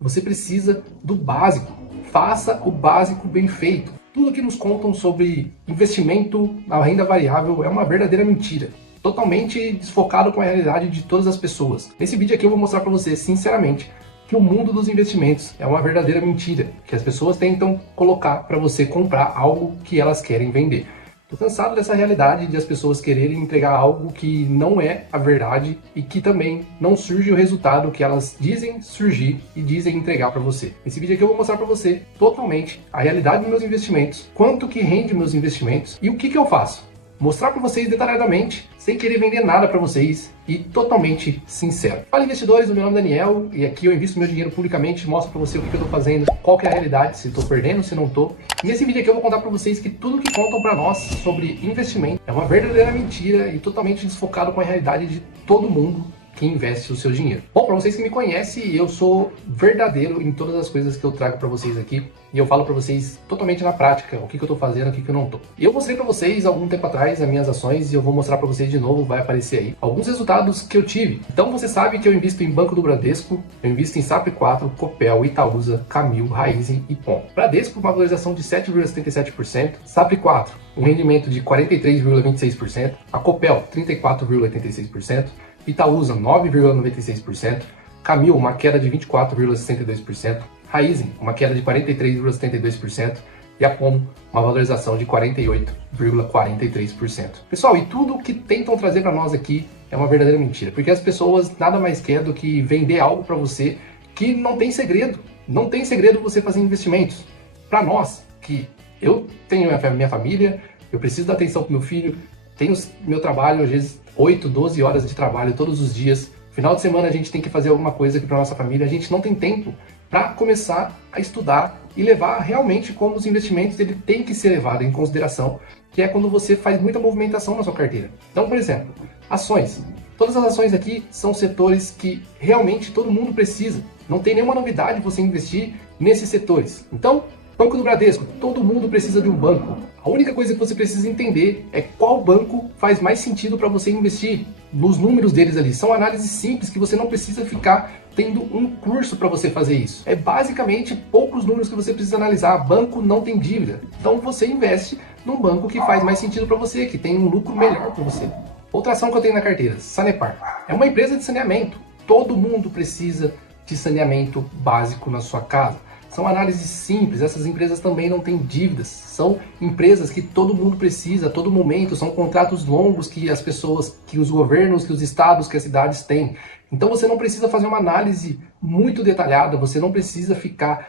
Você precisa do básico. Faça o básico bem feito. Tudo que nos contam sobre investimento na renda variável é uma verdadeira mentira. Totalmente desfocado com a realidade de todas as pessoas. Nesse vídeo aqui eu vou mostrar para você, sinceramente, que o mundo dos investimentos é uma verdadeira mentira, que as pessoas tentam colocar para você comprar algo que elas querem vender. Tô cansado dessa realidade de as pessoas quererem entregar algo que não é a verdade e que também não surge o resultado que elas dizem surgir e dizem entregar para você. Nesse vídeo aqui eu vou mostrar para você totalmente a realidade dos meus investimentos, quanto que rende meus investimentos e o que eu faço. Mostrar para vocês detalhadamente, sem querer vender nada para vocês e totalmente sincero. Fala investidores, o meu nome é Daniel e aqui eu invisto meu dinheiro publicamente, mostro para você o que eu estou fazendo, qual que é a realidade, se estou perdendo, se não estou. E nesse vídeo aqui eu vou contar para vocês que tudo que contam para nós sobre investimento é uma verdadeira mentira e totalmente desfocado com a realidade de todo mundo que investe o seu dinheiro. Bom, para vocês que me conhecem, eu sou verdadeiro em todas as coisas que eu trago para vocês aqui e eu falo para vocês totalmente na prática o que eu estou fazendo, o que eu não estou. Eu mostrei para vocês algum tempo atrás as minhas ações e eu vou mostrar para vocês de novo, vai aparecer aí, alguns resultados que eu tive. Então você sabe que eu invisto em Banco do Bradesco, eu invisto em SAP4, Copel, Itaúsa, Camil, Raizen e POM. Bradesco, uma valorização de 7,77%, SAP4, um rendimento de 43,26%, a Copel, 34,86%, Itaúsa, 9,96%, Camil, uma queda de 24,62%, Raizen, uma queda de 43,72% e a POM, uma valorização de 48,43%. Pessoal, e tudo que tentam trazer para nós aqui é uma verdadeira mentira, porque as pessoas nada mais querem do que vender algo para você que não tem segredo. Não tem segredo você fazer investimentos. Para nós, que eu tenho a minha família, eu preciso dar atenção para meu filho, tenho meu trabalho, às vezes 8, 12 horas de trabalho todos os dias. Final de semana a gente tem que fazer alguma coisa aqui para nossa família. A gente não tem tempo para começar a estudar e levar realmente como os investimentos ele tem que ser levado em consideração, que é quando você faz muita movimentação na sua carteira. Então, por exemplo, ações. Todas as ações aqui são setores que realmente todo mundo precisa. Não tem nenhuma novidade você investir nesses setores. Então, Banco do Bradesco, todo mundo precisa de um banco. A única coisa que você precisa entender é qual banco faz mais sentido para você investir. Nos números deles ali, são análises simples que você não precisa ficar tendo um curso para você fazer isso. É basicamente poucos números que você precisa analisar. Banco não tem dívida. Então você investe num banco que faz mais sentido para você, que tem um lucro melhor para você. Outra ação que eu tenho na carteira, Sanepar. É uma empresa de saneamento. Todo mundo precisa de saneamento básico na sua casa. São análises simples, essas empresas também não têm dívidas, são empresas que todo mundo precisa a todo momento, são contratos longos que as pessoas, que os governos, que os estados, que as cidades têm. Então você não precisa fazer uma análise muito detalhada, você não precisa ficar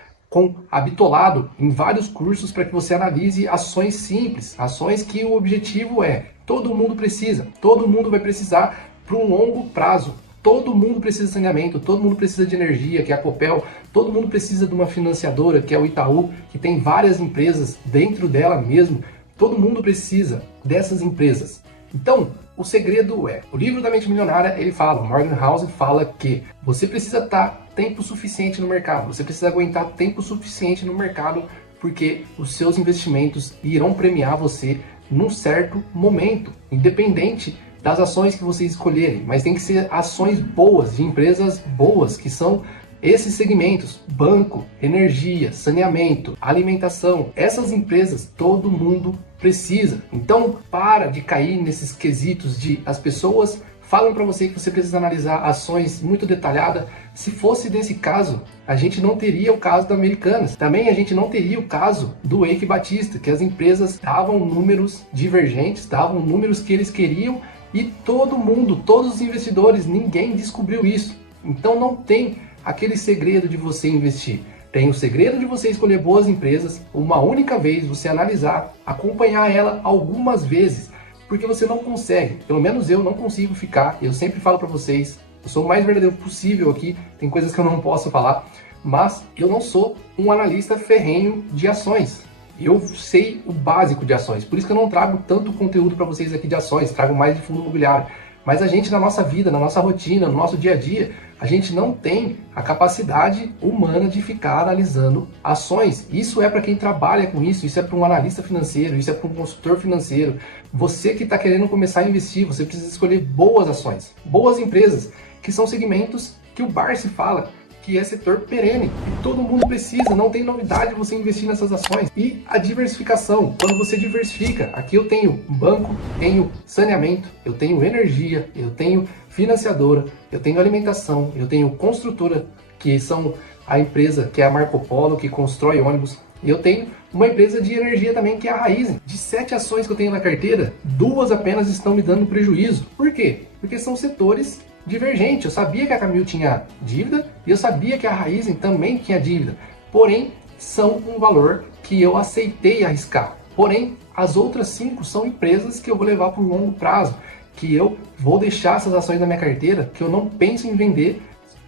habitolado em vários cursos para que você analise ações simples, ações que o objetivo é, todo mundo precisa, todo mundo vai precisar para um longo prazo. Todo mundo precisa de saneamento, todo mundo precisa de energia, que é a Copel, todo mundo precisa de uma financiadora, que é o Itaú, que tem várias empresas dentro dela mesmo. Todo mundo precisa dessas empresas. Então, o segredo é, o livro da Mente Milionária, ele fala, Morgan Housel fala que você precisa estar tempo suficiente no mercado, você precisa aguentar tempo suficiente no mercado, porque os seus investimentos irão premiar você num certo momento, independente das ações que vocês escolherem, mas tem que ser ações boas, de empresas boas, que são esses segmentos, banco, energia, saneamento, alimentação. Essas empresas todo mundo precisa. Então para de cair nesses quesitos de as pessoas falam para você que você precisa analisar ações muito detalhadas. Se fosse nesse caso, a gente não teria o caso da Americanas. Também a gente não teria o caso do Eike Batista, que as empresas davam números divergentes, davam números que eles queriam e todo mundo, todos os investidores, ninguém descobriu isso. Então não tem aquele segredo de você investir. Tem o segredo de você escolher boas empresas, uma única vez, você analisar, acompanhar ela algumas vezes, porque você não consegue, pelo menos eu não consigo ficar, eu sempre falo para vocês, eu sou o mais verdadeiro possível aqui, tem coisas que eu não posso falar, mas eu não sou um analista ferrenho de ações. Eu sei o básico de ações, por isso que eu não trago tanto conteúdo para vocês aqui de ações, trago mais de fundo imobiliário. Mas a gente, na nossa vida, na nossa rotina, no nosso dia a dia, a gente não tem a capacidade humana de ficar analisando ações. Isso é para quem trabalha com isso é para um analista financeiro, isso é para um consultor financeiro. Você que está querendo começar a investir, você precisa escolher boas ações, boas empresas, que são segmentos que o Barsi fala que é setor perene e todo mundo precisa, não tem novidade você investir nessas ações. E a diversificação, quando você diversifica, aqui eu tenho banco, tenho saneamento, eu tenho energia, eu tenho financiadora, eu tenho alimentação, eu tenho construtora, que são a empresa que é a Marco Polo, que constrói ônibus, e eu tenho uma empresa de energia também, que é a Raízen. De 7 ações que eu tenho na carteira, 2 apenas estão me dando prejuízo. Por quê? Porque são setores divergentes. Eu sabia que a Camil tinha dívida e eu sabia que a Raízen também tinha dívida. Porém, são um valor que eu aceitei arriscar. Porém, as outras 5 são empresas que eu vou levar para o longo prazo, que eu vou deixar essas ações na minha carteira, que eu não penso em vender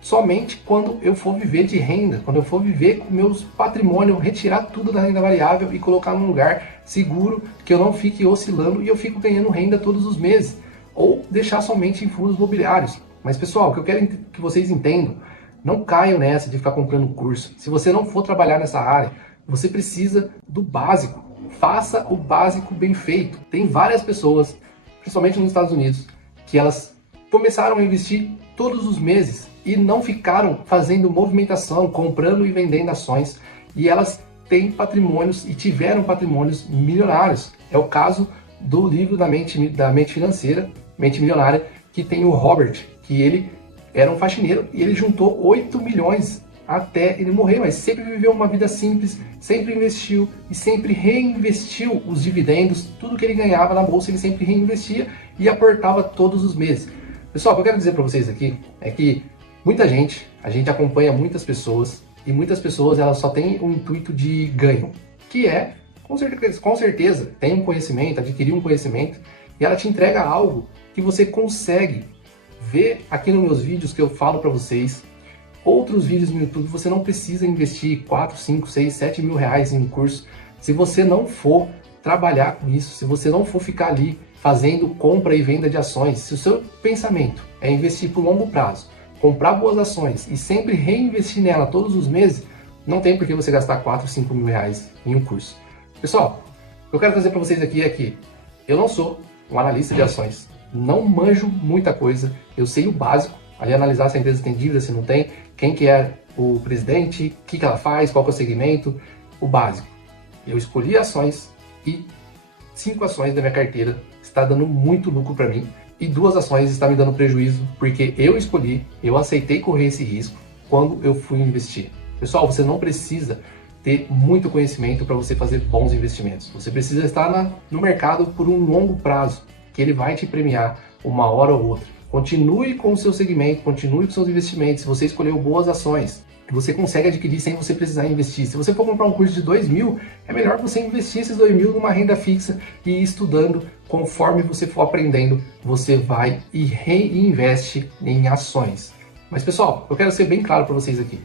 somente quando eu for viver de renda, quando eu for viver com meus patrimônios, retirar tudo da renda variável e colocar num lugar seguro, que eu não fique oscilando e eu fico ganhando renda todos os meses, ou deixar somente em fundos imobiliários. Mas pessoal, o que eu quero que vocês entendam, não caiam nessa de ficar comprando curso. Se você não for trabalhar nessa área, você precisa do básico. Faça o básico bem feito. Tem várias pessoas, principalmente nos Estados Unidos, que elas começaram a investir todos os meses e não ficaram fazendo movimentação, comprando e vendendo ações, e elas têm patrimônios e tiveram patrimônios milionários. É o caso do livro da Mente Financeira, Mente Milionária, que tem o Robert, que ele era um faxineiro e ele juntou 8 milhões até ele morrer, mas sempre viveu uma vida simples, sempre investiu e sempre reinvestiu os dividendos, tudo que ele ganhava na bolsa ele sempre reinvestia e aportava todos os meses. Pessoal, o que eu quero dizer para vocês aqui é que a gente acompanha muitas pessoas e muitas pessoas elas só têm o intuito de ganho, que é, com certeza, tem um conhecimento, adquirir um conhecimento e ela te entrega algo que você consegue ver aqui nos meus vídeos que eu falo para vocês. Outros vídeos no YouTube, você não precisa investir 4, 5, 6, 7 mil reais em um curso se você não for trabalhar com isso, se você não for ficar ali fazendo compra e venda de ações. Se o seu pensamento é investir por longo prazo, comprar boas ações e sempre reinvestir nela todos os meses, não tem por que você gastar 4, 5 mil reais em um curso. Pessoal, o que eu quero trazer para vocês aqui é que eu não sou um analista de ações, não manjo muita coisa, eu sei o básico, ali analisar se a empresa tem dívida, se não tem, quem que é o presidente, o que ela faz, qual que é o segmento, o básico. Eu escolhi ações e 5 ações da minha carteira está dando muito lucro para mim e 2 ações estão me dando prejuízo porque eu escolhi, eu aceitei correr esse risco quando eu fui investir. Pessoal, você não precisa ter muito conhecimento para você fazer bons investimentos. Você precisa estar no mercado por um longo prazo, que ele vai te premiar uma hora ou outra. Continue com o seu segmento, continue com seus investimentos. Se você escolheu boas ações, que você consegue adquirir sem você precisar investir. Se você for comprar um curso de 2 mil, é melhor você investir esses 2 mil numa renda fixa e ir estudando. Conforme você for aprendendo, você vai e reinveste em ações. Mas pessoal, eu quero ser bem claro para vocês aqui.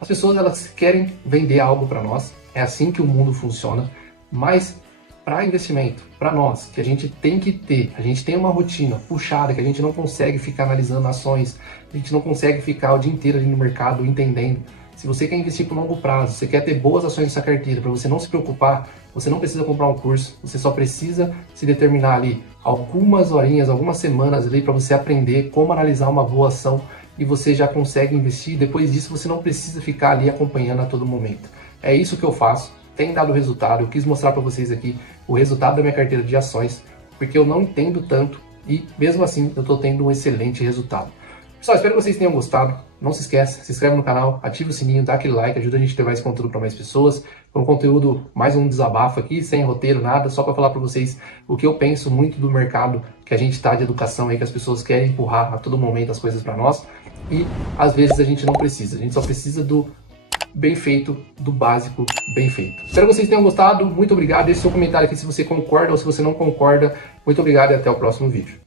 As pessoas elas querem vender algo para nós, é assim que o mundo funciona, mas para investimento, para nós, que a gente tem que ter, a gente tem uma rotina puxada, que a gente não consegue ficar analisando ações, a gente não consegue ficar o dia inteiro ali no mercado entendendo. Se você quer investir por longo prazo, você quer ter boas ações na sua carteira, para você não se preocupar, você não precisa comprar um curso, você só precisa se determinar ali algumas horinhas, algumas semanas ali para você aprender como analisar uma boa ação e você já consegue investir. Depois disso você não precisa ficar ali acompanhando a todo momento. É isso que eu faço, tem dado resultado. Eu quis mostrar para vocês aqui o resultado da minha carteira de ações, porque eu não entendo tanto e mesmo assim eu estou tendo um excelente resultado. Pessoal, espero que vocês tenham gostado. Não se esqueça, se inscreve no canal, ativa o sininho, dá aquele like, ajuda a gente a levar esse conteúdo para mais pessoas. Foi um conteúdo, mais um desabafo aqui, sem roteiro, nada, só para falar para vocês o que eu penso muito do mercado que a gente está de educação aí, que as pessoas querem empurrar a todo momento as coisas para nós. E às vezes a gente não precisa, a gente só precisa do bem feito, do básico bem feito. Espero que vocês tenham gostado, muito obrigado. Deixe seu comentário aqui se você concorda ou se você não concorda. Muito obrigado e até o próximo vídeo.